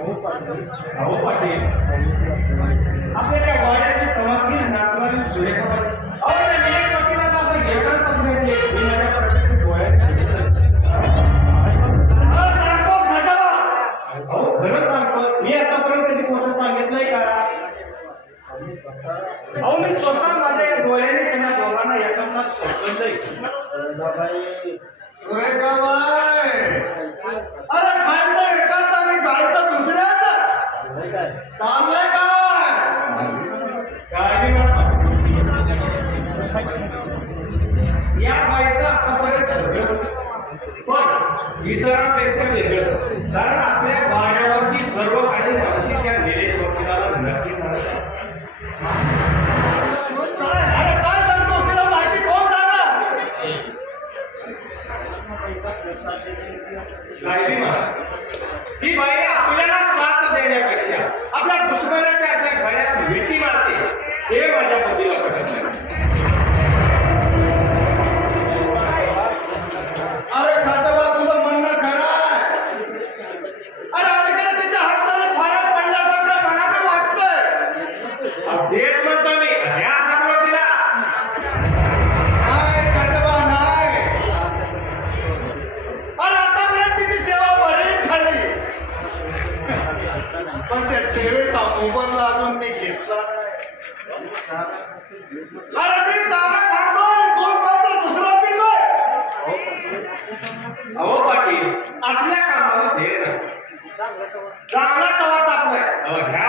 अहो पाटील. आपल्या त्या वाड्याची तमासगी नाचवाली सुरेखा अहो त्या निलेश असं पत्राचे मी माझ्या प्रत्यक्ष डोळ्यात अहो खरं सांगतो. मी आतापर्यंत कधी कोणतं सांगितलंय का? अहो मी स्वतः माझ्या या डोळ्याने त्यांना दोघांना एकांतात पकडलंय. इतरांपेक्षा वेगळं कारण आपल्या वाड्यावरची सर्व काही माहिती त्या निलेश वकिलाला नक्की सांगत आहे. काय अरे काय सांगतोस तिला माहिती कोण सांगणार काय बी. अहो पाटील असल्या कामाला ध्येय नाही चांगला तवा तापलाय ह्या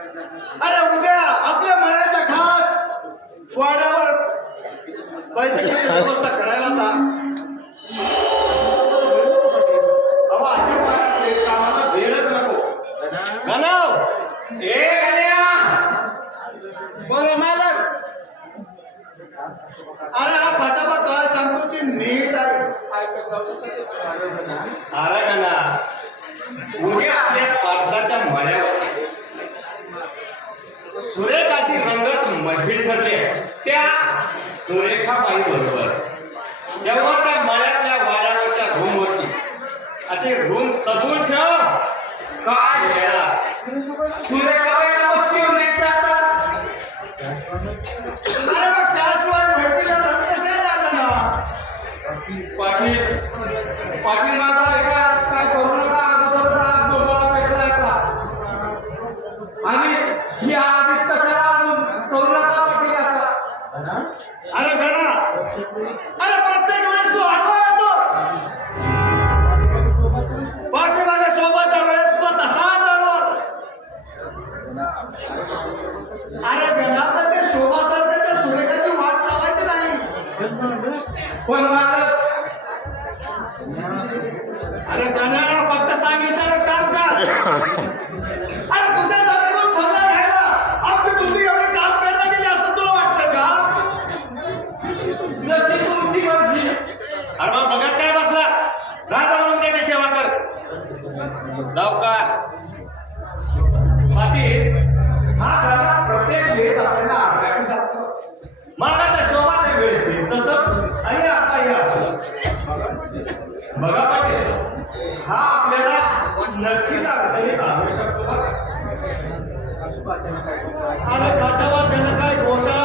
अरे उद्या आपल्या मळ्याच्या खास वाड्यावर बैठकीची व्यवस्था करायला सांग. अहो अशा पायात कामाला वेळच नको. गणव! ए गण्या! बोला मालक. अरे हा फसाबा काय सांगतो ती नीट आहे. अरे गणा ठरली त्या सुरेखाबाई बरोबर. जेव्हा त्या मळ्यातल्या वाड्यावरच्या रूमवरती असे रूम सजवून ठेव. काय? वस्तीवर न्यायचं आता. अरे मग त्याशिवाय माहितीला रंग कसे ना. पाटील पाटील माझा ऐका. पण अरे गणाला फक्त सांगितलं काम कर. अरे तुझ्या समोरून सल्ला घ्यायला. आमची बुद्धी एवढी काम करायला गेली असं तुला वाटतं का? जशी तुमची मर्जी अरे बघत काय त्यांना काय गोंधळ